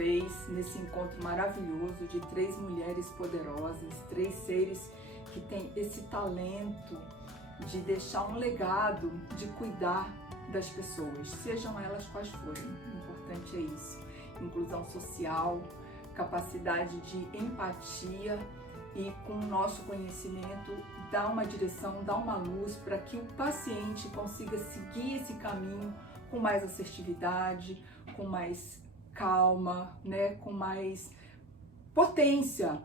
vez nesse encontro maravilhoso de 3 mulheres poderosas, 3 seres que têm esse talento de deixar um legado, de cuidar das pessoas, sejam elas quais forem. O importante é isso: inclusão social, capacidade de empatia e, com o nosso conhecimento, dar uma direção, dar uma luz para que o paciente consiga seguir esse caminho com mais assertividade, com mais calma, né, com mais potência,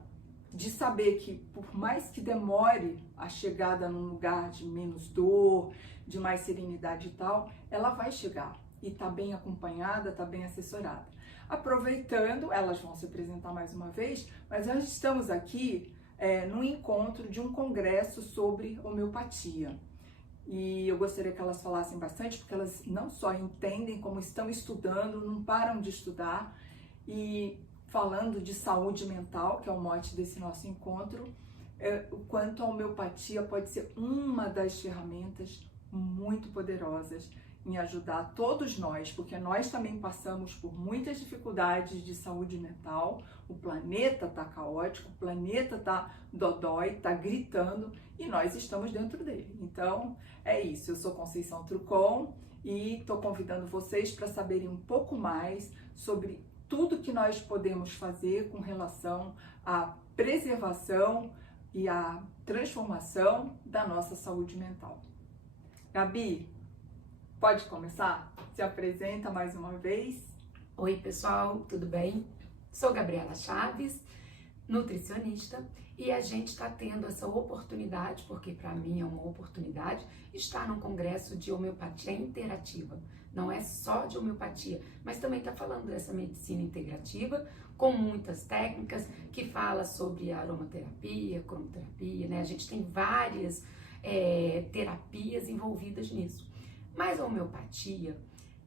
de saber que, por mais que demore a chegada num lugar de menos dor, de mais serenidade e tal, ela vai chegar e tá bem acompanhada, tá bem assessorada. Aproveitando, elas vão se apresentar mais uma vez, mas nós estamos aqui no encontro de um congresso sobre homeopatia. E eu gostaria que elas falassem bastante, porque elas não só entendem, como estão estudando, não param de estudar, e falando de saúde mental, que é o mote desse nosso encontro, o quanto a homeopatia pode ser uma das ferramentas muito poderosas em ajudar todos nós, porque nós também passamos por muitas dificuldades de saúde mental. O planeta tá caótico, o planeta tá dodói, tá gritando, e nós estamos dentro dele. Então é isso, eu sou Conceição Trucon e tô convidando vocês para saberem um pouco mais sobre tudo que nós podemos fazer com relação à preservação e à transformação da nossa saúde mental. Gabi, pode começar? Se apresenta mais uma vez. Oi, pessoal, tudo bem? Sou Gabriela Chaves, nutricionista, e a gente está tendo essa oportunidade, porque para mim é uma oportunidade, estar num congresso de homeopatia interativa. Não é só de homeopatia, mas também está falando dessa medicina integrativa, com muitas técnicas, que fala sobre aromaterapia, cromoterapia, né? A gente tem várias terapias envolvidas nisso. Mas a homeopatia,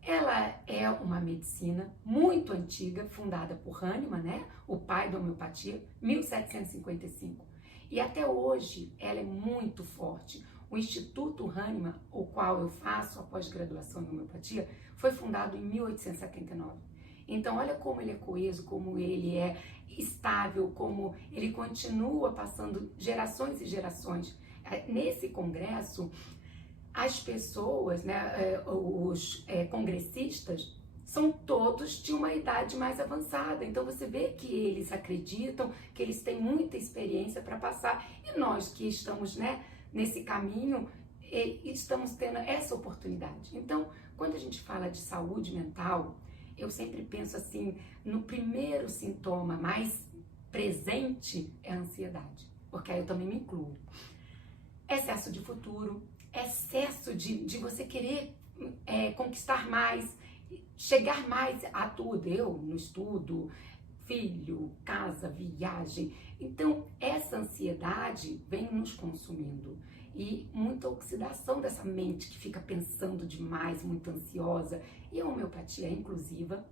ela é uma medicina muito antiga, fundada por Hahnemann, né? O pai da homeopatia, 1755. E até hoje ela é muito forte. O Instituto Hahnemann, o qual eu faço a pós-graduação em homeopatia, foi fundado em 1879. Então olha como ele é coeso, como ele é estável, como ele continua passando gerações e gerações. Nesse congresso, as pessoas, né, os congressistas, são todos de uma idade mais avançada. Então você vê que eles acreditam, que eles têm muita experiência para passar. E nós que estamos, né, nesse caminho, estamos tendo essa oportunidade. Então, quando a gente fala de saúde mental, eu sempre penso assim, no primeiro sintoma mais presente é a ansiedade. Porque aí eu também me incluo. Excesso de futuro, excesso de você querer conquistar mais, chegar mais a tudo. Eu no estudo, filho, casa, viagem. Então essa ansiedade vem nos consumindo, e muita oxidação dessa mente que fica pensando demais, muito ansiosa. E a homeopatia é inclusiva.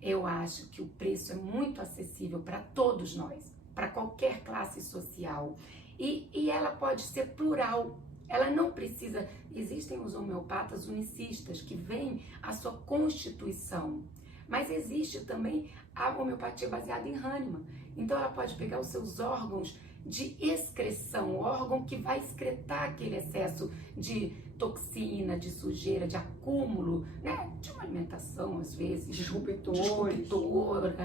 Eu acho que o preço é muito acessível para todos nós, para qualquer classe social, e ela pode ser plural. Ela não precisa, existem os homeopatas unicistas que veem a sua constituição, mas existe também a homeopatia baseada em Hahnemann. Então ela pode pegar os seus órgãos de excreção, o órgão que vai excretar aquele excesso de toxina, de sujeira, de acúmulo, né, de uma alimentação às vezes, Disruptor,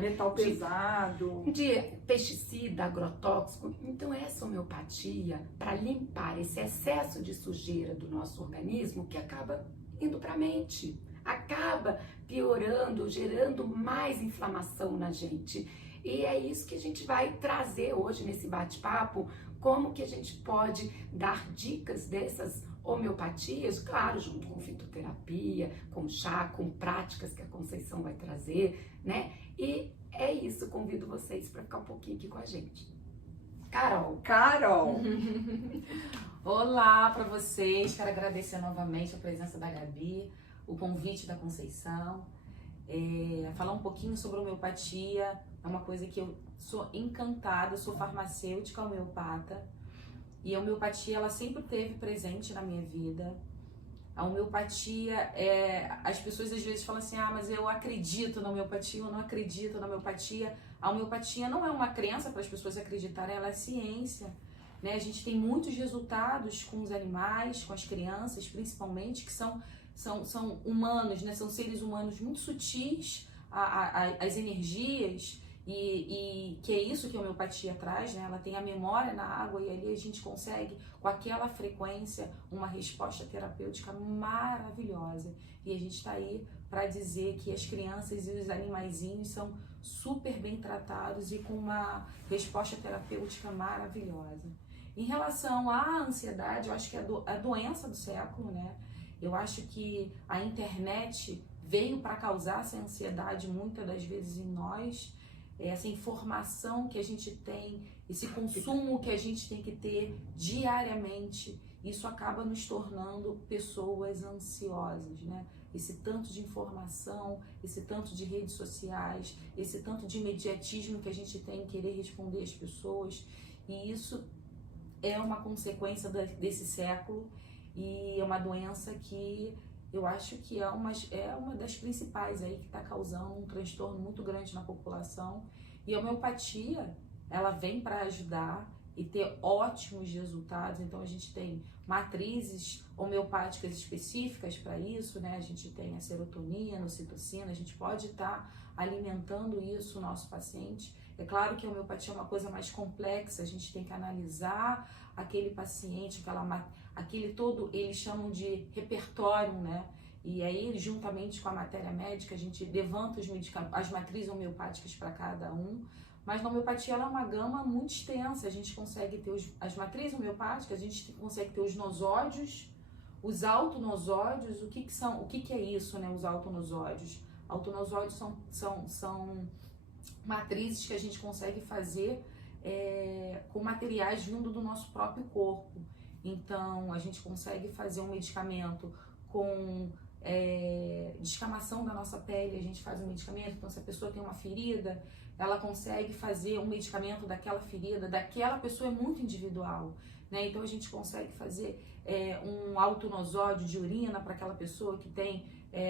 metal pesado, de pesticida, agrotóxico. Então essa homeopatia, para limpar esse excesso de sujeira do nosso organismo, que acaba indo para a mente, acaba piorando, gerando mais inflamação na gente. E é isso que a gente vai trazer hoje nesse bate-papo, como que a gente pode dar dicas dessas homeopatias, claro, junto com fitoterapia, com chá, com práticas que a Conceição vai trazer, né? E é isso, convido vocês para ficar um pouquinho aqui com a gente. Carol! Olá para vocês, quero agradecer novamente a presença da Gabi, o convite da Conceição, falar um pouquinho sobre homeopatia. É uma coisa que eu sou encantada, sou farmacêutica homeopata, e a homeopatia ela sempre esteve presente na minha vida. A homeopatia, as pessoas às vezes falam assim, mas eu acredito na homeopatia, eu não acredito na homeopatia. A homeopatia não é uma crença para as pessoas acreditarem, ela é ciência. Né? A gente tem muitos resultados com os animais, com as crianças, principalmente, que são humanos, né? São seres humanos muito sutis, as energias, e que é isso que a homeopatia traz, né? Ela tem a memória na água e ali a gente consegue, com aquela frequência, uma resposta terapêutica maravilhosa. E a gente está aí para dizer que as crianças e os animaizinhos são super bem tratados e com uma resposta terapêutica maravilhosa. Em relação à ansiedade, eu acho que é a doença do século, né? Eu acho que a internet veio para causar essa ansiedade muitas das vezes em nós, essa informação que a gente tem, esse consumo que a gente tem que ter diariamente, isso acaba nos tornando pessoas ansiosas, né? Esse tanto de informação, esse tanto de redes sociais, esse tanto de imediatismo que a gente tem em querer responder às pessoas, e isso é uma consequência desse século e é uma doença que eu acho que é uma das principais aí que está causando um transtorno muito grande na população. E a homeopatia, ela vem para ajudar e ter ótimos resultados. Então a gente tem matrizes homeopáticas específicas para isso, né? A gente tem a serotonina, a ocitocina, a gente pode estar alimentando isso, o nosso paciente. É claro que a homeopatia é uma coisa mais complexa, a gente tem que analisar aquele paciente, aquele todo, eles chamam de repertório, né? E aí, juntamente com a matéria médica, a gente levanta as matrizes homeopáticas para cada um. Mas na homeopatia ela é uma gama muito extensa. A gente consegue ter as matrizes homeopáticas, a gente consegue ter os nosódios, os autonosódios. O que é isso, né? Os autonosódios. Autonosódios são matrizes que a gente consegue fazer com materiais vindo do nosso próprio corpo. Então, a gente consegue fazer um medicamento com descamação da nossa pele, a gente faz um medicamento. Então, se a pessoa tem uma ferida, ela consegue fazer um medicamento daquela ferida, daquela pessoa, é muito individual, né? Então, a gente consegue fazer um autonosódio de urina para aquela pessoa que tem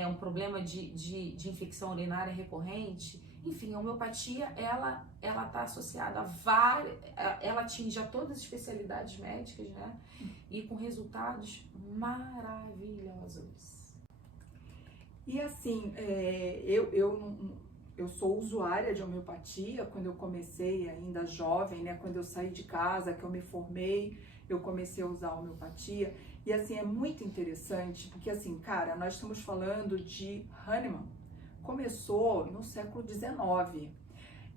um problema de infecção urinária recorrente. Enfim, a homeopatia, ela está associada a ela atinge a todas as especialidades médicas, né? E com resultados maravilhosos. E assim, eu sou usuária de homeopatia. Quando eu comecei ainda jovem, né? Quando eu saí de casa, que eu me formei, eu comecei a usar a homeopatia. E assim, é muito interessante, porque assim, cara, nós estamos falando de Hahnemann. Começou no século XIX.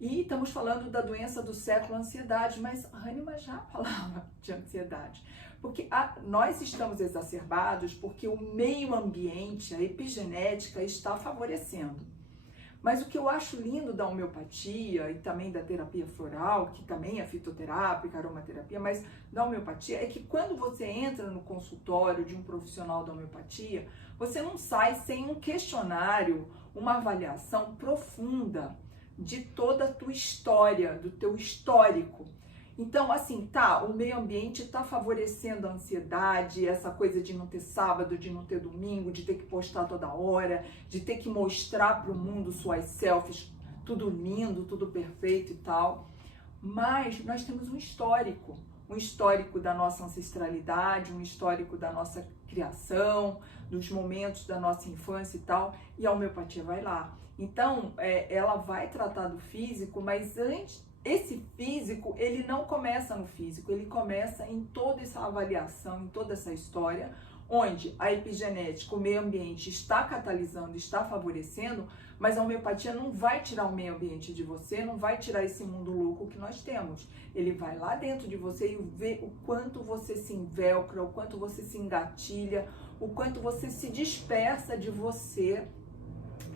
E estamos falando da doença do século, a ansiedade, mas Hahnemann já falava de ansiedade. Porque nós estamos exacerbados porque o meio ambiente, a epigenética está favorecendo. Mas o que eu acho lindo da homeopatia e também da terapia floral, que também é fitoterápica, aromaterapia, mas da homeopatia, é que quando você entra no consultório de um profissional da homeopatia, você não sai sem um questionário, uma avaliação profunda de toda a tua história, do teu histórico. Então, assim, o meio ambiente está favorecendo a ansiedade, essa coisa de não ter sábado, de não ter domingo, de ter que postar toda hora, de ter que mostrar para o mundo suas selfies, tudo lindo, tudo perfeito e tal. Mas nós temos um histórico da nossa ancestralidade, um histórico da nossa criação, dos momentos da nossa infância e tal, e a homeopatia vai lá. Então, ela vai tratar do físico, mas esse físico, ele não começa no físico, ele começa em toda essa avaliação, em toda essa história, onde a epigenética, o meio ambiente está catalisando, está favorecendo, mas a homeopatia não vai tirar o meio ambiente de você, não vai tirar esse mundo louco que nós temos. Ele vai lá dentro de você e vê o quanto você se envelcra, o quanto você se engatilha, o quanto você se dispersa de você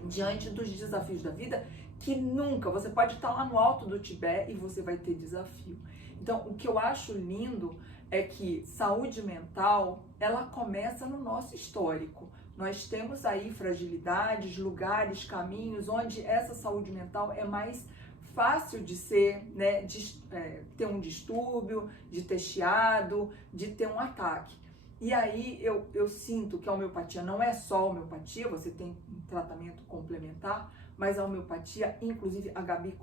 diante dos desafios da vida, que nunca, você pode estar lá no alto do Tibete e você vai ter desafio. Então, o que eu acho lindo é que saúde mental, ela começa no nosso histórico. Nós temos aí fragilidades, lugares, caminhos onde essa saúde mental é mais fácil de ser, né, de ter um distúrbio, de ter chiado, de ter um ataque. E aí eu sinto que a homeopatia não é só homeopatia, você tem um tratamento complementar, mas a homeopatia, inclusive a Gabi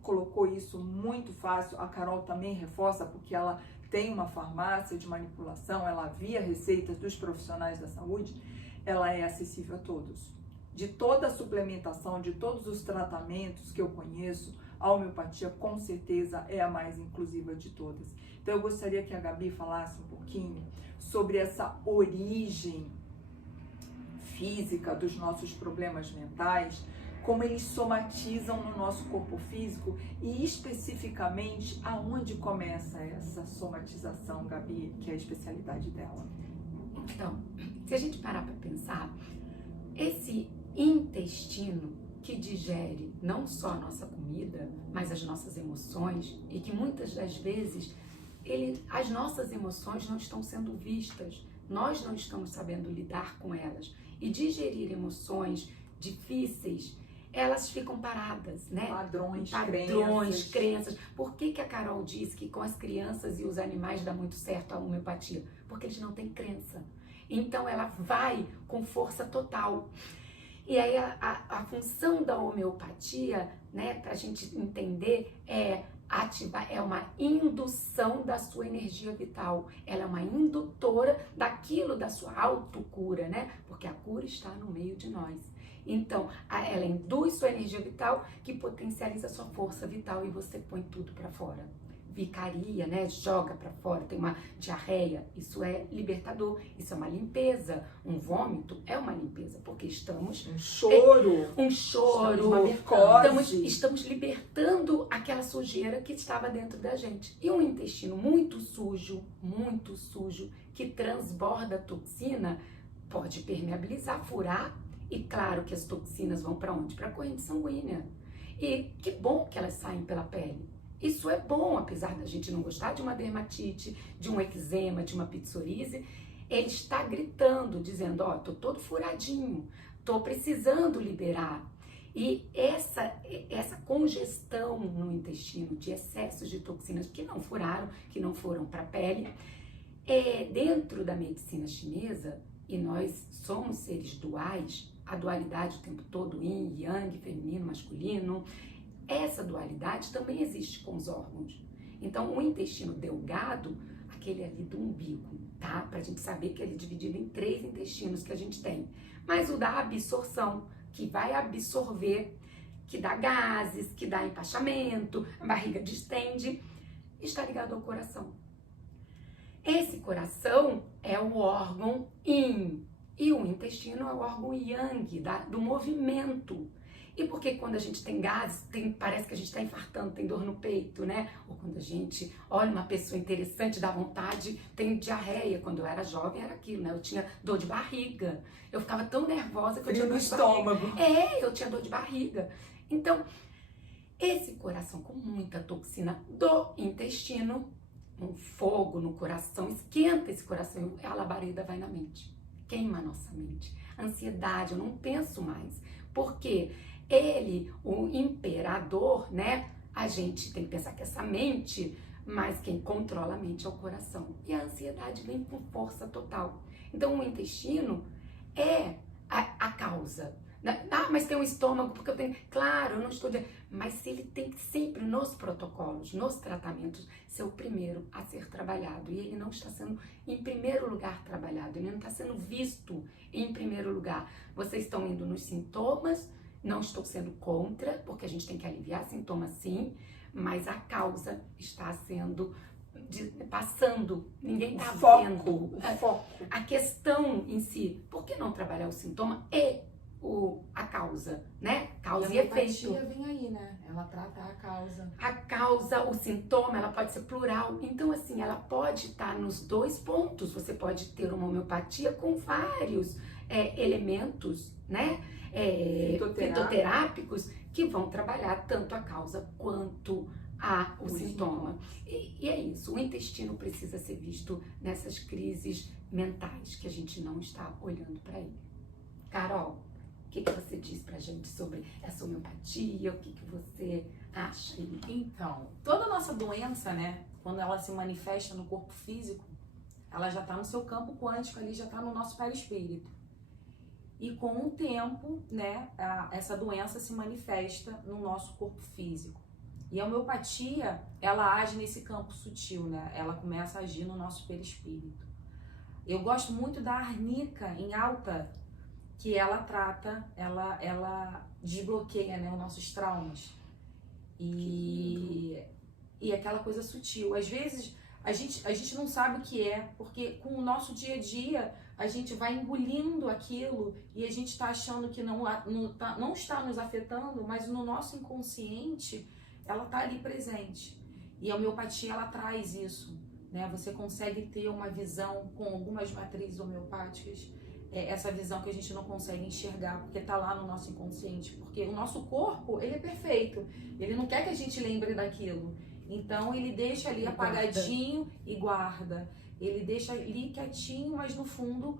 colocou isso muito fácil, a Carol também reforça, porque ela tem uma farmácia de manipulação, ela via receitas dos profissionais da saúde, ela é acessível a todos. De toda a suplementação, de todos os tratamentos que eu conheço, a homeopatia com certeza é a mais inclusiva de todas. Então eu gostaria que a Gabi falasse um pouquinho sobre essa origem física dos nossos problemas mentais, como eles somatizam no nosso corpo físico e especificamente aonde começa essa somatização, Gabi, que é a especialidade dela. Então, se a gente parar para pensar, esse intestino que digere não só a nossa comida, mas as nossas emoções, e que muitas das vezes as nossas emoções não estão sendo vistas, nós não estamos sabendo lidar com elas. E digerir emoções difíceis, elas ficam paradas, né? Padrões, crenças. Por que a Carol diz que com as crianças e os animais dá muito certo a homeopatia? Porque eles não têm crença. Então ela vai com força total. E aí a função da homeopatia, né, para a gente entender, é uma indução da sua energia vital. Ela é uma indutora daquilo da sua autocura, né? Porque a cura está no meio de nós. Então, ela induz sua energia vital, que potencializa a sua força vital e você põe tudo para fora. Vicaria, né? Joga para fora, tem uma diarreia, isso é libertador, isso é uma limpeza. Um vômito é uma limpeza, porque estamos... Um choro, estamos libertando aquela sujeira que estava dentro da gente. E um intestino muito sujo, que transborda toxina, pode permeabilizar, furar, e claro que as toxinas vão para onde? Para a corrente sanguínea. E que bom que elas saem pela pele. Isso é bom, apesar da gente não gostar de uma dermatite, de um eczema, de uma psoríase. Ele está gritando, dizendo, ó, tô todo furadinho, tô precisando liberar. E essa congestão no intestino de excessos de toxinas que não furaram, que não foram para a pele, dentro da medicina chinesa, e nós somos seres duais, a dualidade o tempo todo, yin, yang, feminino, masculino, essa dualidade também existe com os órgãos. Então, o intestino delgado, aquele ali do umbigo, tá? Pra gente saber que ele é dividido em 3 intestinos que a gente tem. Mas o da absorção, que vai absorver, que dá gases, que dá empachamento, a barriga distende, está ligado ao coração. Esse coração é o órgão yin e o intestino é o órgão yang, do movimento. E porque quando a gente tem gases, parece que a gente está infartando, tem dor no peito, né? Ou quando a gente olha uma pessoa interessante, dá vontade, tem diarreia. Quando eu era jovem era aquilo, né? Eu tinha dor de barriga. Eu ficava tão nervosa que eu tinha dor de barriga. Eu tinha dor de barriga. Então, esse coração com muita toxina do intestino, um fogo no coração, esquenta esse coração e a labareda vai na mente. Queima a nossa mente. Ansiedade, eu não penso mais. Por quê? Ele, o imperador, né? A gente tem que pensar que essa mente, mas quem controla a mente é o coração. E a ansiedade vem com força total. Então, o intestino é a causa. Ah, mas tem um estômago, porque eu tenho... Claro, eu não estou dizendo... Mas se ele tem que sempre, nos protocolos, nos tratamentos, ser o primeiro a ser trabalhado. E ele não está sendo, em primeiro lugar, trabalhado. Ele não está sendo visto em primeiro lugar. Vocês estão indo nos sintomas, não estou sendo contra, porque a gente tem que aliviar sintomas sim, mas a causa está sendo... passando, ninguém está vendo. O foco. A questão em si, por que não trabalhar o sintoma e a causa, né? Causa e efeito. A vem aí, né? Ela trata a causa. A causa, o sintoma, ela pode ser plural. Então, assim, ela pode estar nos 2 pontos. Você pode ter uma homeopatia com vários elementos, né? Fitoterápicos que vão trabalhar tanto a causa quanto o sintoma. E é isso. O intestino precisa ser visto nessas crises mentais que a gente não está olhando para ele. Carol, o que você diz pra gente sobre essa homeopatia? O que você acha? Então, toda nossa doença, né, quando ela se manifesta no corpo físico, ela já está no seu campo quântico ali, já está no nosso perispírito. E com o tempo, né, essa doença se manifesta no nosso corpo físico. E a homeopatia, ela age nesse campo sutil, né? Ela começa a agir no nosso perispírito. Eu gosto muito da arnica em alta, que ela trata, ela desbloqueia, né, os nossos traumas. E aquela coisa sutil. Às vezes, a gente não sabe o que é, porque com o nosso dia a dia, a gente vai engolindo aquilo e a gente está achando que não está nos afetando, mas no nosso inconsciente, ela está ali presente. E a homeopatia, ela traz isso, né? Você consegue ter uma visão com algumas matrizes homeopáticas, essa visão que a gente não consegue enxergar, porque está lá no nosso inconsciente. Porque o nosso corpo, ele é perfeito, ele não quer que a gente lembre daquilo. Então, ele deixa ali apagadinho e guarda. Ele deixa ali quietinho, mas no fundo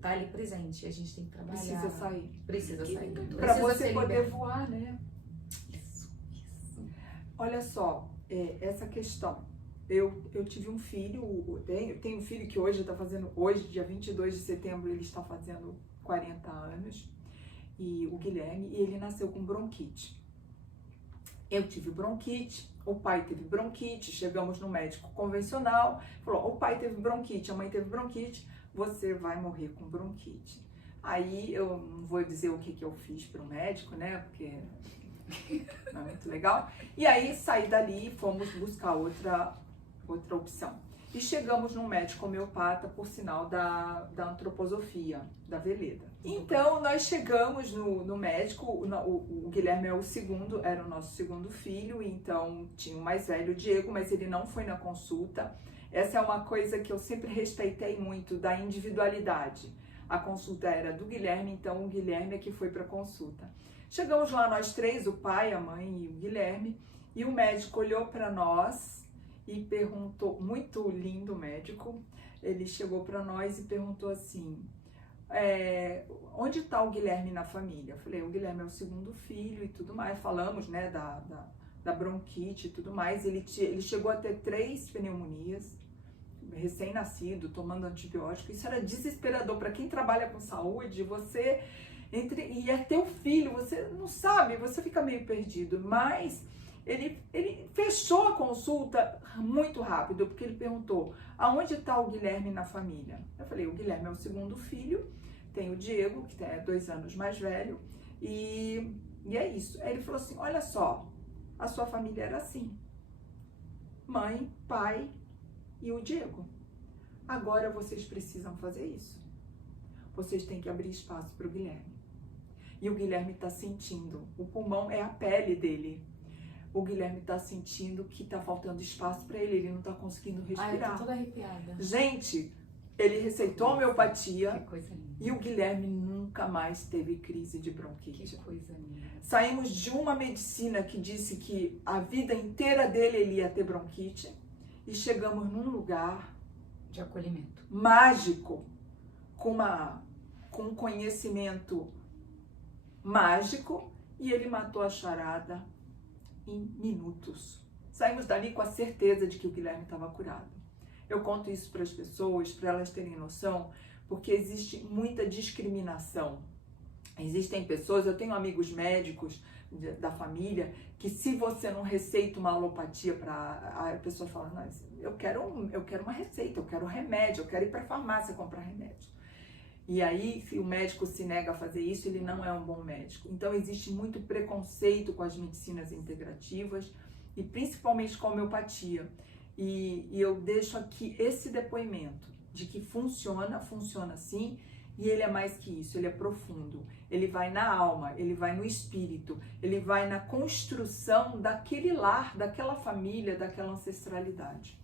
tá ali presente. A gente tem que trabalhar. Precisa sair. Precisa sair. Para você poder voar, né? Isso. Olha só, essa questão. Eu tive um filho, eu tenho um filho que hoje, dia 22 de setembro, ele está fazendo 40 anos, e o Guilherme, e ele nasceu com bronquite. Eu tive bronquite, o pai teve bronquite, chegamos no médico convencional, falou, o pai teve bronquite, a mãe teve bronquite, você vai morrer com bronquite. Aí eu não vou dizer o que eu fiz para o médico, né, porque não é muito legal. E aí saí dali e fomos buscar outra opção. E chegamos num médico homeopata, por sinal da antroposofia, da Veleda. Então, nós chegamos no médico, o Guilherme era o nosso segundo filho, então tinha o mais velho, o Diego, mas ele não foi na consulta. Essa é uma coisa que eu sempre respeitei muito, da individualidade. A consulta era do Guilherme, então o Guilherme é que foi para a consulta. Chegamos lá nós três, o pai, a mãe e o Guilherme, e o médico olhou para nós e perguntou, muito lindo o médico, ele chegou para nós e perguntou assim, onde está o Guilherme na família? Eu falei, o Guilherme é o segundo filho e tudo mais, falamos, né, da bronquite e tudo mais, ele chegou a ter 3 pneumonias, recém-nascido, tomando antibiótico, isso era desesperador para quem trabalha com saúde, você e é teu filho, você não sabe, você fica meio perdido, mas ele fechou a consulta muito rápido, porque ele perguntou, aonde está o Guilherme na família? Eu falei, o Guilherme é o segundo filho, tem o Diego, que é 2 anos mais velho, e é isso. Aí ele falou assim, olha só, a sua família era assim, mãe, pai e o Diego. Agora vocês precisam fazer isso. Vocês têm que abrir espaço para o Guilherme. E o Guilherme está sentindo, o pulmão é a pele dele. O Guilherme está sentindo que está faltando espaço para ele não está conseguindo respirar. Ai, eu tô toda arrepiada. Gente, ele receitou homeopatia Que coisa linda. e o Guilherme nunca mais teve crise de bronquite. Que coisa linda. Saímos de uma medicina que disse que a vida inteira dele ele ia ter bronquite e chegamos num lugar De acolhimento. mágico, com um conhecimento mágico, e ele matou a charada em minutos. Saímos dali com a certeza de que o Guilherme estava curado. Eu conto isso para as pessoas, para elas terem noção, porque existe muita discriminação. Existem pessoas, eu tenho amigos médicos da família, que se você não receita uma alopatia a pessoa fala, não, eu quero uma receita, eu quero remédio, eu quero ir para a farmácia comprar remédio. E aí, se o médico se nega a fazer isso, ele não é um bom médico. Então, existe muito preconceito com as medicinas integrativas e principalmente com a homeopatia. E eu deixo aqui esse depoimento de que funciona sim, e ele é mais que isso, ele é profundo. Ele vai na alma, ele vai no espírito, ele vai na construção daquele lar, daquela família, daquela ancestralidade.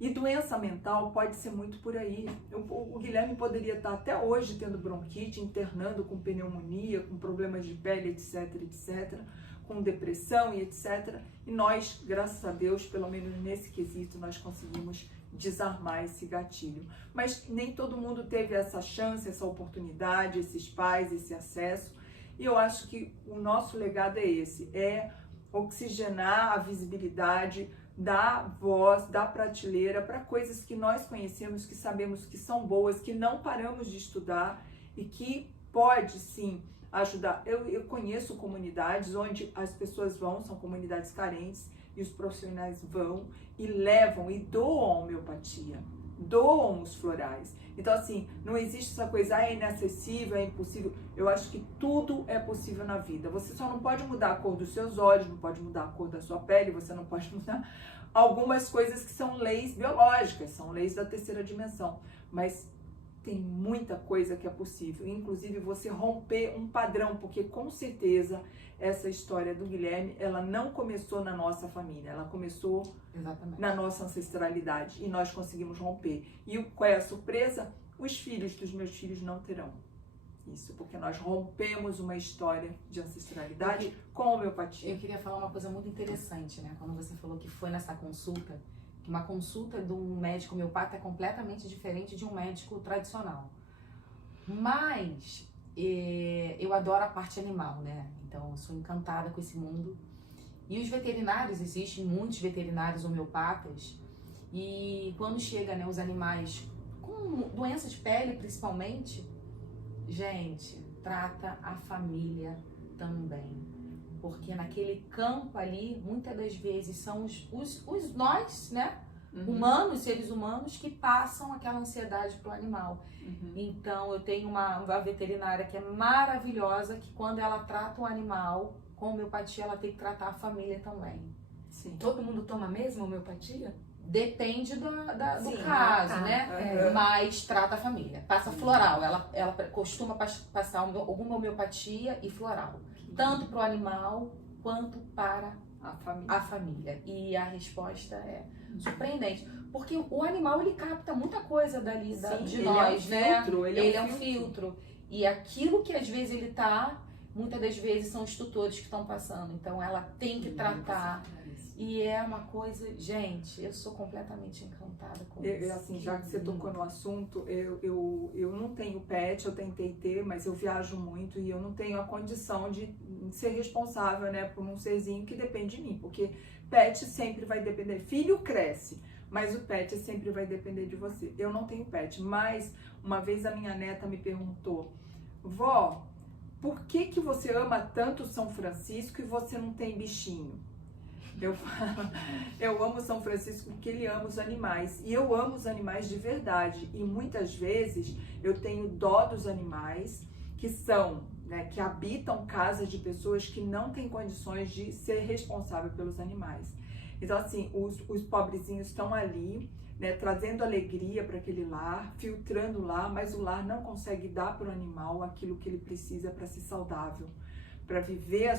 E doença mental pode ser muito por aí. O Guilherme poderia estar até hoje tendo bronquite, internando com pneumonia, com problemas de pele, etc, com depressão e etc. E nós, graças a Deus, pelo menos nesse quesito, nós conseguimos desarmar esse gatilho. Mas nem todo mundo teve essa chance, essa oportunidade, esses pais, esse acesso. E eu acho que o nosso legado é esse, é oxigenar a visibilidade dar voz, dar prateleira para coisas que nós conhecemos, que sabemos que são boas, que não paramos de estudar e que pode sim ajudar. Eu conheço comunidades onde as pessoas vão, são comunidades carentes, e os profissionais vão e levam e doam a homeopatia, doam os florais. Então assim, não existe essa coisa, é inacessível, é impossível. Eu acho que tudo é possível na vida. Você só não pode mudar a cor dos seus olhos, não pode mudar a cor da sua pele, você não pode mudar algumas coisas que são leis biológicas, são leis da terceira dimensão, mas tem muita coisa que é possível, inclusive você romper um padrão, porque com certeza essa história do Guilherme, ela não começou na nossa família, ela começou na nossa ancestralidade e nós conseguimos romper. E qual é a surpresa? Os filhos dos meus filhos não terão isso, porque nós rompemos uma história de ancestralidade com a homeopatia. Eu queria falar uma coisa muito interessante, né? Quando você falou que foi nessa consulta, que uma consulta de um médico homeopata é completamente diferente de um médico tradicional. Mas eu adoro a parte animal, né? Então eu sou encantada com esse mundo. E os veterinários, existem muitos veterinários homeopatas, e quando chega, né, os animais com doenças de pele principalmente, gente, trata a família também. Porque naquele campo ali, muitas das vezes são os nós, né? Humanos, seres humanos, que passam aquela ansiedade pro animal. Então, eu tenho uma veterinária que é maravilhosa, que quando ela trata o animal com homeopatia, ela tem que tratar a família também. Sim. Todo mundo toma a mesma homeopatia? Depende do caso, né? Mas trata a família. Passa floral. Ela costuma passar alguma homeopatia e floral. Tanto para o animal quanto para a família. E a resposta é surpreendente. Porque o animal, ele capta muita coisa dali de nós, né? Ele é um filtro. E aquilo que às vezes ele tá, muitas das vezes são os tutores que estão passando. Então ela tem que tratar. E é uma coisa, gente, eu sou completamente encantada com isso. Assim, já que você tocou no assunto, eu não tenho pet, eu tentei ter, mas eu viajo muito e eu não tenho a condição de ser responsável, né, por um serzinho que depende de mim, porque pet sempre vai depender, filho cresce, mas o pet sempre vai depender de você. Eu não tenho pet, mas uma vez a minha neta me perguntou, vó, por que você ama tanto São Francisco e você não tem bichinho? Eu amo São Francisco porque ele ama os animais, e eu amo os animais de verdade, e muitas vezes eu tenho dó dos animais que são, né, que habitam casas de pessoas que não têm condições de ser responsável pelos animais. Então assim, os pobrezinhos estão ali, né, trazendo alegria para aquele lar, filtrando o lar, mas o lar não consegue dar para o animal aquilo que ele precisa para ser saudável, para viver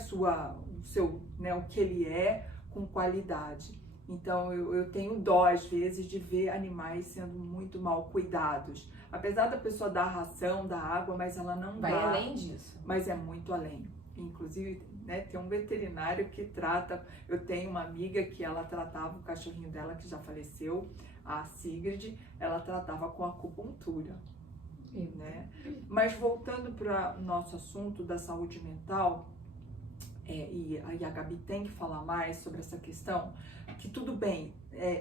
o que ele é, com qualidade. Então eu tenho dó às vezes de ver animais sendo muito mal cuidados. Apesar da pessoa dar ração, dar água, mas ela não vai dá. além disso. Mas é muito além. Inclusive, né, tem um veterinário que trata. Eu tenho uma amiga que ela tratava o cachorrinho dela, que já faleceu, a Sigrid, ela tratava com acupuntura. Né? Mas voltando para o nosso assunto da saúde mental, e a Gabi tem que falar mais sobre essa questão, que tudo bem,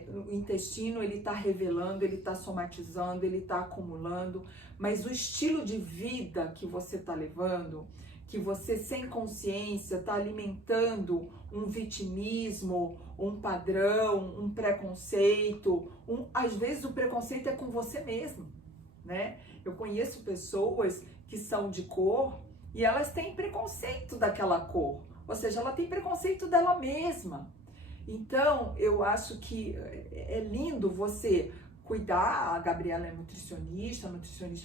o intestino ele está revelando, ele está somatizando, ele está acumulando, mas o estilo de vida que você está levando, que você sem consciência está alimentando um vitimismo, um padrão, um preconceito, às vezes o preconceito é com você mesmo, né? Eu conheço pessoas que são de cor e elas têm preconceito daquela cor. Ou seja, ela tem preconceito dela mesma. Então, eu acho que é lindo você cuidar. A Gabriela é nutricionista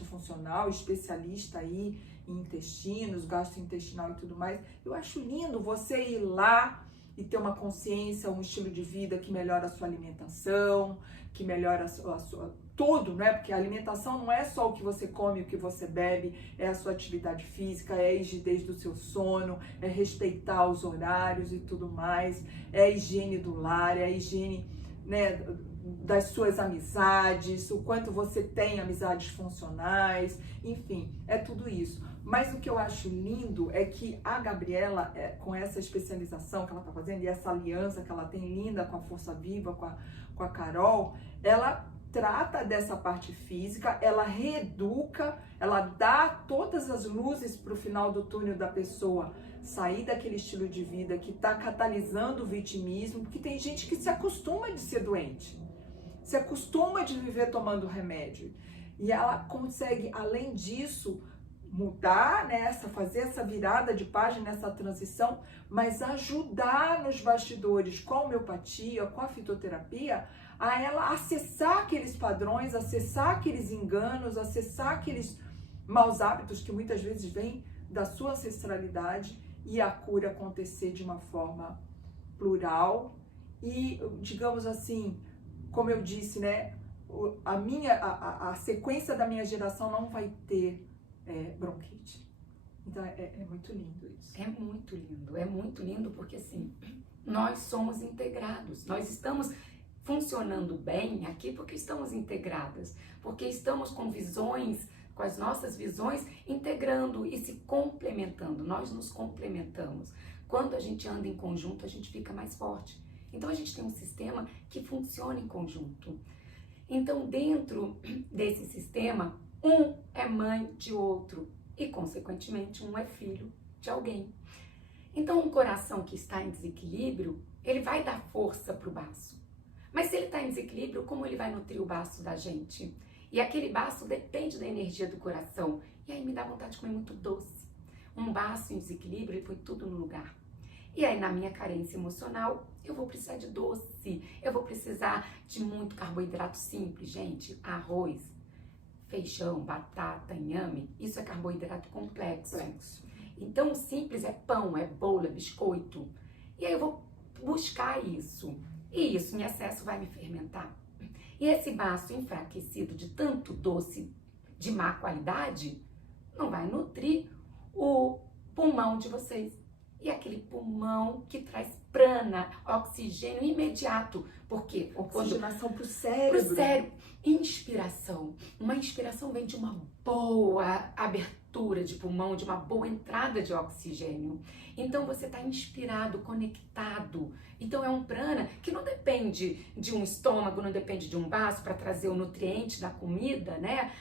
funcional, especialista aí em intestinos, gastrointestinal e tudo mais. Eu acho lindo você ir lá e ter uma consciência, um estilo de vida que melhora a sua alimentação, que melhora a sua tudo, né? Porque a alimentação não é só o que você come, o que você bebe, é a sua atividade física, é a rigidez do seu sono, é respeitar os horários e tudo mais, é a higiene do lar, é a higiene, né, das suas amizades, o quanto você tem amizades funcionais, enfim, é tudo isso. Mas o que eu acho lindo é que a Gabriela, com essa especialização que ela está fazendo e essa aliança que ela tem linda com a Força Viva, com a Carol, ela trata dessa parte física, ela reeduca, ela dá todas as luzes para o final do túnel da pessoa sair daquele estilo de vida que está catalisando o vitimismo, porque tem gente que se acostuma de ser doente, se acostuma de viver tomando remédio, e ela consegue, além disso, mudar fazer essa virada de página, essa transição, mas ajudar nos bastidores com a homeopatia, com a fitoterapia, a ela acessar aqueles padrões, acessar aqueles enganos, acessar aqueles maus hábitos que muitas vezes vêm da sua ancestralidade e a cura acontecer de uma forma plural e, digamos assim, como eu disse, a sequência da minha geração não vai ter bronquite. Então é muito lindo isso. É muito lindo porque assim, nós somos integrados, nós estamos funcionando bem aqui porque estamos integradas, porque estamos com visões, com as nossas visões integrando e se complementando, nós nos complementamos. Quando a gente anda em conjunto, a gente fica mais forte. Então a gente tem um sistema que funciona em conjunto. Então dentro desse sistema, um é mãe de outro e, consequentemente, um é filho de alguém. Então, um coração que está em desequilíbrio, ele vai dar força para o baço. Mas se ele está em desequilíbrio, como ele vai nutrir o baço da gente? E aquele baço depende da energia do coração. E aí me dá vontade de comer muito doce. Um baço em desequilíbrio, ele põe tudo no lugar. E aí, na minha carência emocional, eu vou precisar de doce. Eu vou precisar de muito carboidrato simples, gente. Arroz, feijão, batata, inhame, isso é carboidrato complexo. Então o simples é pão, é bolo, é biscoito. E aí eu vou buscar isso. E isso em excesso vai me fermentar. E esse baço enfraquecido de tanto doce de má qualidade não vai nutrir o pulmão de vocês. E aquele pulmão que traz prana, oxigênio imediato. Por quê? Oxigenação para o cérebro. Para o cérebro. Inspiração. Uma inspiração vem de uma boa abertura de pulmão, de uma boa entrada de oxigênio. Então você está inspirado, conectado. Então é um prana que não depende de um estômago, não depende de um baço para trazer o nutriente da comida, né?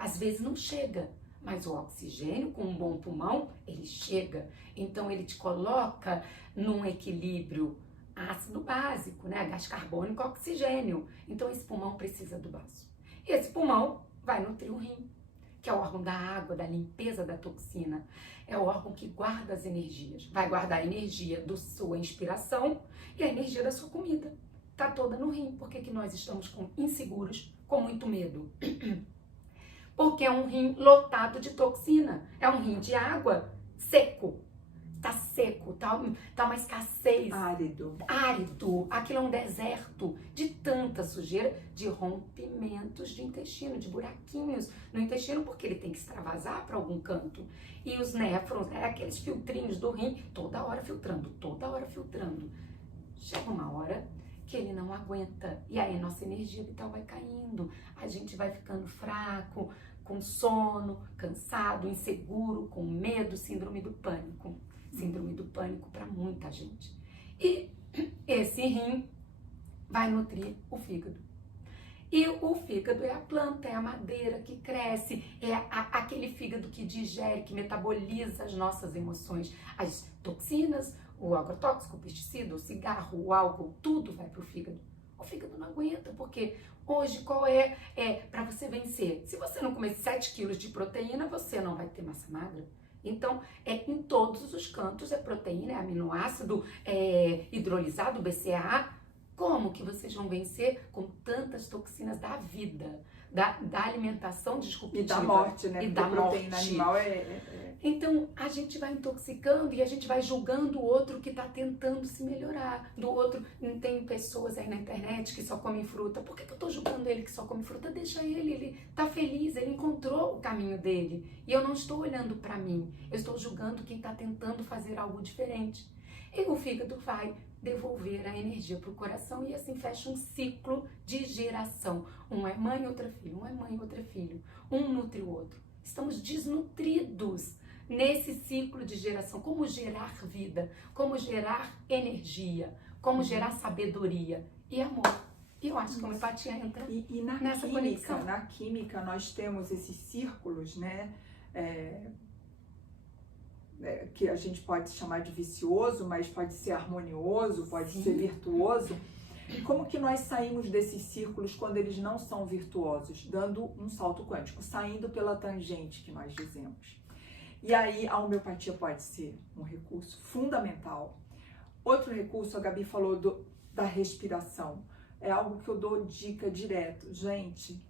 Às vezes não chega. Mas o oxigênio, com um bom pulmão, ele chega. Então, ele te coloca num equilíbrio ácido básico, né? Gás carbônico, oxigênio. Então, esse pulmão precisa do baço. E esse pulmão vai nutrir o rim, que é o órgão da água, da limpeza da toxina. É o órgão que guarda as energias. Vai guardar a energia da sua inspiração e a energia da sua comida. Tá toda no rim. Por que nós estamos inseguros, com muito medo? Porque é um rim lotado de toxina, é um rim de água seco, tá seco, tá uma escassez. Árido, aquilo é um deserto de tanta sujeira, de rompimentos de intestino, de buraquinhos no intestino, porque ele tem que extravasar para algum canto. E os néfrons, aqueles filtrinhos do rim, toda hora filtrando. Chega uma hora que ele não aguenta, e aí nossa energia vital vai caindo, a gente vai ficando fraco, com sono, cansado, inseguro, com medo, síndrome do pânico. Síndrome do pânico para muita gente. E esse rim vai nutrir o fígado. E o fígado é a planta, é a madeira que cresce, é aquele fígado que digere, que metaboliza as nossas emoções, as toxinas, o agrotóxico, o pesticida, o cigarro, o álcool, tudo vai para o fígado. O fígado não aguenta, porque hoje qual é para você vencer? Se você não comer 7 quilos de proteína, você não vai ter massa magra. Então, em todos os cantos é proteína, é aminoácido, é hidrolisado, BCAA. Como que vocês vão vencer com tantas toxinas da vida, da alimentação disruptiva? E da morte, né? E porque da proteína morte. animal Então, a gente vai intoxicando e a gente vai julgando o outro que está tentando se melhorar. Do outro, tem pessoas aí na internet que só comem fruta. Por que eu estou julgando ele que só come fruta? Deixa ele está feliz, ele encontrou o caminho dele. E eu não estou olhando para mim, eu estou julgando quem está tentando fazer algo diferente. E o fígado vai devolver a energia para o coração e assim fecha um ciclo de geração. Um é mãe, outro é filho, um é mãe, outro é filho. Um nutre o outro. Estamos desnutridos. nesse ciclo de geração. Como gerar vida, como gerar energia, como gerar sabedoria e amor. E eu acho que a homeopatia entra nessa conexão. Na química nós temos esses círculos, né? Que a gente pode chamar de vicioso, mas pode ser harmonioso, pode ser virtuoso. E como que nós saímos desses círculos quando eles não são virtuosos? Dando um salto quântico, saindo pela tangente que nós dizemos. E aí a homeopatia pode ser um recurso fundamental. Outro recurso, a Gabi falou da respiração. É algo que eu dou dica direto. Gente,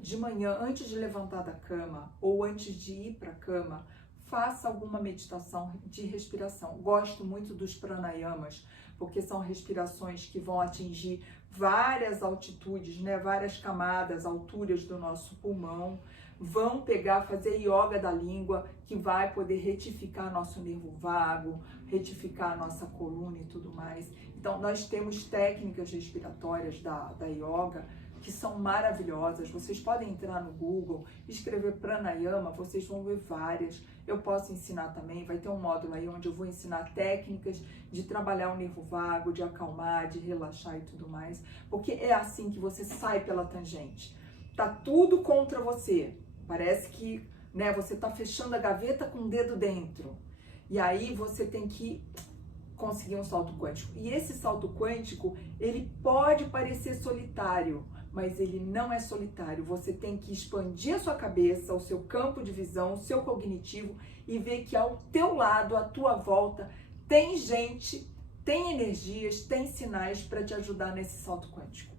de manhã, antes de levantar da cama ou antes de ir para a cama, faça alguma meditação de respiração. Gosto muito dos pranayamas, porque são respirações que vão atingir várias altitudes, né? Várias camadas, alturas do nosso pulmão. Vão fazer yoga da língua, que vai poder retificar nosso nervo vago, retificar a nossa coluna e tudo mais. Então, nós temos técnicas respiratórias da yoga que são maravilhosas. Vocês podem entrar no Google, escrever pranayama, vocês vão ver várias. Eu posso ensinar também, vai ter um módulo aí onde eu vou ensinar técnicas de trabalhar o nervo vago, de acalmar, de relaxar e tudo mais. Porque é assim que você sai pela tangente. Tá tudo contra você. Parece que, né, você tá fechando a gaveta com o dedo dentro. E aí você tem que conseguir um salto quântico. E esse salto quântico, ele pode parecer solitário, mas ele não é solitário. Você tem que expandir a sua cabeça, o seu campo de visão, o seu cognitivo e ver que ao teu lado, à tua volta, tem gente, tem energias, tem sinais para te ajudar nesse salto quântico.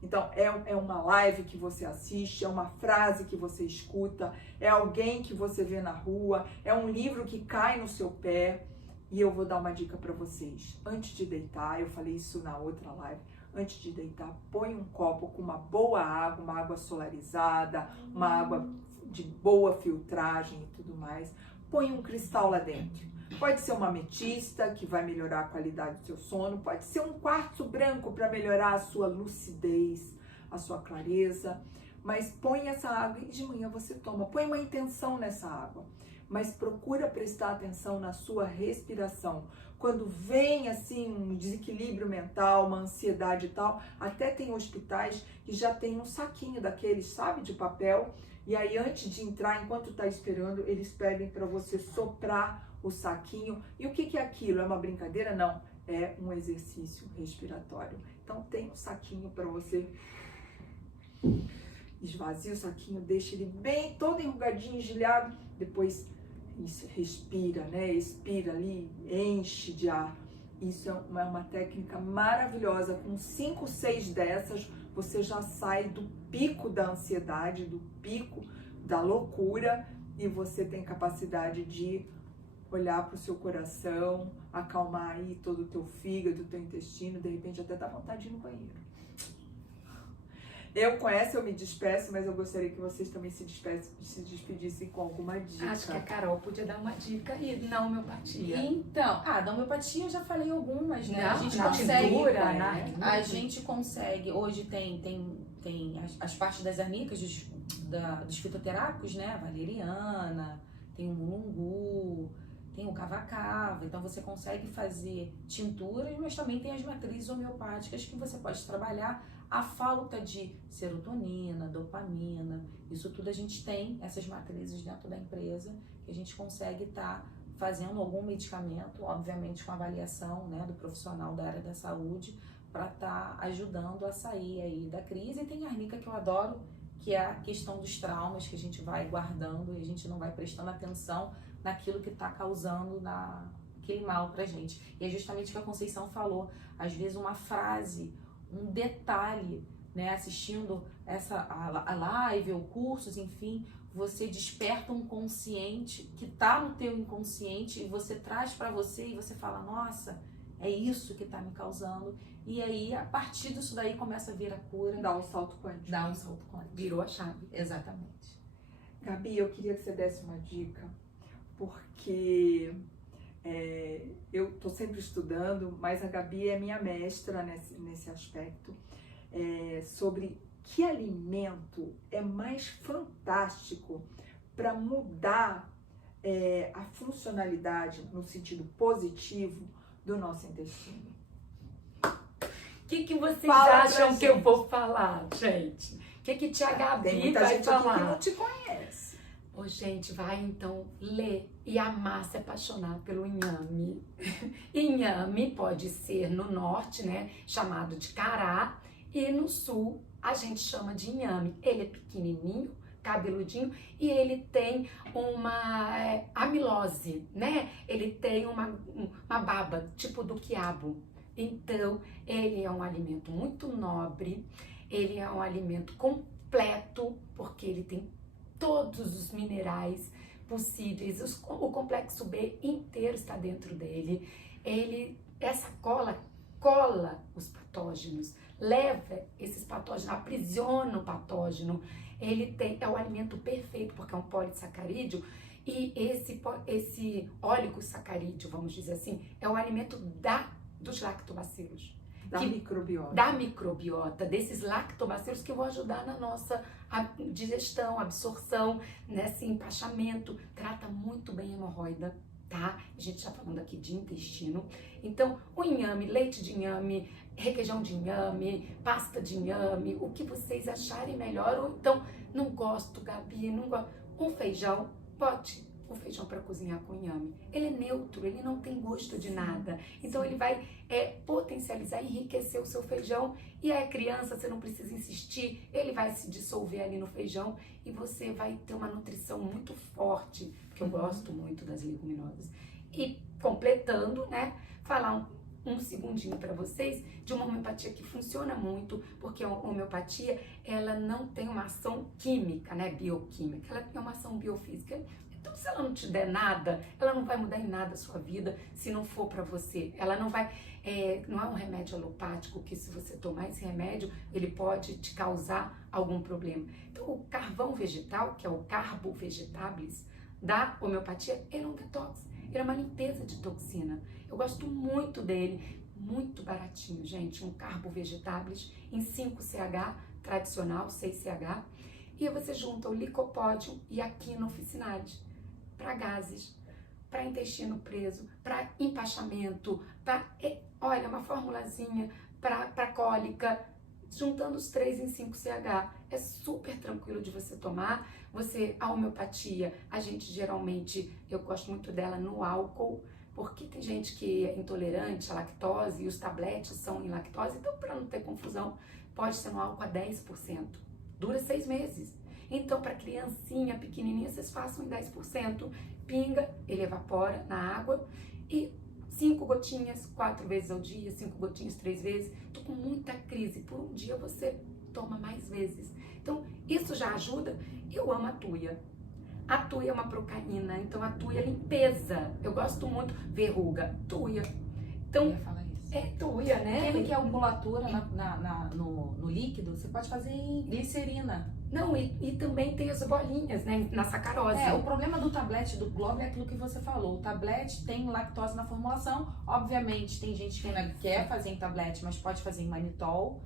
Então, é uma live que você assiste, é uma frase que você escuta, é alguém que você vê na rua, é um livro que cai no seu pé. E eu vou dar uma dica para vocês. Antes de deitar, eu falei isso na outra live, antes de deitar, põe um copo com uma boa água, uma água solarizada, uma água de boa filtragem e tudo mais. Põe um cristal lá dentro. Pode ser uma ametista, que vai melhorar a qualidade do seu sono. Pode ser um quartzo branco para melhorar a sua lucidez, a sua clareza. Mas põe essa água e de manhã você toma. Põe uma intenção nessa água. Mas procura prestar atenção na sua respiração. Quando vem assim um desequilíbrio mental, uma ansiedade e tal, até tem hospitais que já tem um saquinho daqueles, sabe, de papel. E aí antes de entrar, enquanto tá esperando, eles pedem para você soprar o saquinho. E o que é aquilo? É uma brincadeira? Não, é um exercício respiratório. Então tem um saquinho para você. Esvazia o saquinho, deixa ele bem todo enrugadinho, engelhado. Depois respira, né? Expira ali, enche de ar. Isso é uma técnica maravilhosa. Com 5, 6 dessas, você já sai do pico da ansiedade, do pico da loucura, e você tem capacidade de olhar para o seu coração, acalmar aí todo o teu fígado, o teu intestino, de repente até dá vontade de ir no banheiro. Com essa eu me despeço, mas eu gostaria que vocês também se despedissem com alguma dica. Acho que a Carol podia dar uma dica e na homeopatia. Então, da homeopatia eu já falei algumas, né? Não, a gente na consegue. tintura, A gente consegue. Hoje tem as partes das arnicas, dos fitoterápicos, né? A valeriana, tem o mulungu, tem o cava-cava. Então você consegue fazer tinturas, mas também tem as matrizes homeopáticas que você pode trabalhar a falta de serotonina, dopamina. Isso tudo a gente tem, essas matrizes dentro da empresa, que a gente consegue estar fazendo algum medicamento, obviamente com avaliação, né, do profissional da área da saúde, para estar ajudando a sair aí da crise. E tem a arnica que eu adoro, que é a questão dos traumas, que a gente vai guardando e a gente não vai prestando atenção naquilo que está causando aquele mal pra gente. E é justamente o que a Conceição falou. Às vezes uma frase, um detalhe, né, assistindo a live ou cursos, enfim, você desperta um consciente que tá no teu inconsciente e você traz para você e você fala, nossa, é isso que tá me causando. E aí, a partir disso daí, começa a vir a cura. Dá um salto quântico. Dá um salto quântico. Virou a chave. Exatamente. Gabi, eu queria que você desse uma dica, porque eu tô sempre estudando, mas a Gabi é minha mestra nesse aspecto, sobre que alimento é mais fantástico para mudar a funcionalidade no sentido positivo do nosso intestino. O que vocês Fala acham que eu vou falar, gente? O que Tia Gabi Tem muita vai gente falar? aqui que não te conhece. Ô, gente, vai então ler e amar, se apaixonar pelo inhame. Inhame pode ser no norte, né, chamado de cará, e no sul a gente chama de inhame. Ele é pequenininho, cabeludinho, e ele tem uma amilose, né? Ele tem uma baba, tipo do quiabo. Então, ele é um alimento muito nobre, ele é um alimento completo, porque ele tem todos os minerais possíveis, o complexo B inteiro está dentro dele. Essa cola os patógenos, leva esses patógenos, aprisiona o patógeno. Ele é o alimento perfeito, porque é um polissacarídeo, e esse óligosacarídeo, vamos dizer assim, é o alimento dos lactobacilos. Da microbiota, desses lactobacilos que vão ajudar na nossa digestão, absorção, nesse empachamento. Trata muito bem a hemorroida, tá? A gente tá falando aqui de intestino. Então, o inhame, leite de inhame, requeijão de inhame, pasta de inhame, o que vocês acharem melhor. Ou então, não gosto, Gabi, não gosto. Um feijão, bote o feijão para cozinhar com inhame. Ele é neutro, ele não tem gosto de nada. Então ele vai potencializar, enriquecer o seu feijão. E a criança, você não precisa insistir, ele vai se dissolver ali no feijão e você vai ter uma nutrição muito forte, porque eu gosto muito das leguminosas. E completando, né, falar um segundinho para vocês de uma homeopatia que funciona muito, porque a homeopatia, ela não tem uma ação química, né, bioquímica, ela tem uma ação biofísica. Então, se ela não te der nada, ela não vai mudar em nada a sua vida se não for para você. Ela não vai, não é um remédio alopático que se você tomar esse remédio, ele pode te causar algum problema. Então, o carvão vegetal, que é o Carbo Vegetabilis da homeopatia, ele é um detox, ele é uma limpeza de toxina. Eu gosto muito dele, muito baratinho, gente. Um Carbo Vegetabilis em 5CH, tradicional, 6CH. E você junta o licopódio e a quina officinale para gases, para intestino preso, para empachamento, olha, uma formulazinha para cólica, juntando os 3 em 5CH. É super tranquilo de você tomar. A homeopatia, a gente geralmente, eu gosto muito dela no álcool, porque tem gente que é intolerante à lactose e os tabletes são em lactose, então para não ter confusão, pode ser no álcool a 10%. Dura 6 meses. Então, para criancinha pequenininha, vocês façam em 10%, pinga, ele evapora na água e 5 gotinhas, 4 vezes ao dia, 5 gotinhas, 3 vezes. Tô com muita crise, por um dia você toma mais vezes. Então, isso já ajuda. Eu amo a tuia. A tuia é uma procaína, então a tuia é limpeza. Eu gosto muito, verruga, tuia. Então, Eu ia falar isso. é tuia, né? Aquele que é onculatura no líquido, você pode fazer em glicerina. Não, e também tem as bolinhas, né, na sacarose. O problema do tablete do Globo é aquilo que você falou. O tablete tem lactose na formulação. Obviamente, tem gente que não quer fazer em tablete, mas pode fazer em manitol.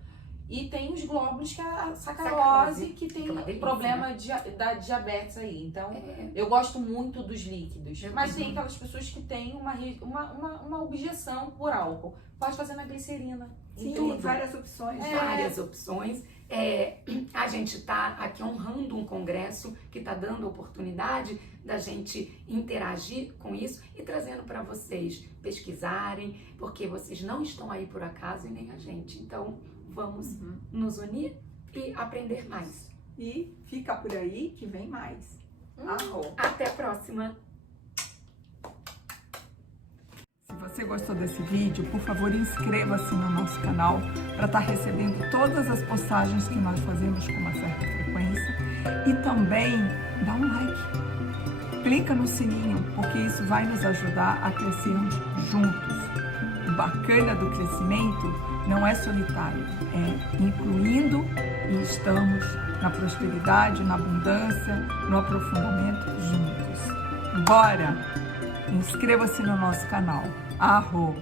E tem os glóbulos, que é a sacarose, que tem problema, né, da diabetes aí. Então, eu gosto muito dos líquidos. Mas tem aquelas pessoas que têm uma objeção por álcool. Pode fazer na glicerina. Sim, tem várias opções. Várias opções. A gente está aqui honrando um congresso que está dando a oportunidade da gente interagir com isso e trazendo para vocês pesquisarem, porque vocês não estão aí por acaso e nem a gente. Então, vamos nos unir e aprender mais. E fica por aí que vem mais. Até a próxima! Se você gostou desse vídeo, por favor, inscreva-se no nosso canal para estar recebendo todas as postagens que nós fazemos com uma certa frequência. E também dá um like. Clica no sininho, porque isso vai nos ajudar a crescermos juntos. O bacana do crescimento não é solitário, é incluindo, e estamos na prosperidade, na abundância, no aprofundamento juntos. Bora! Inscreva-se no nosso canal. Arro!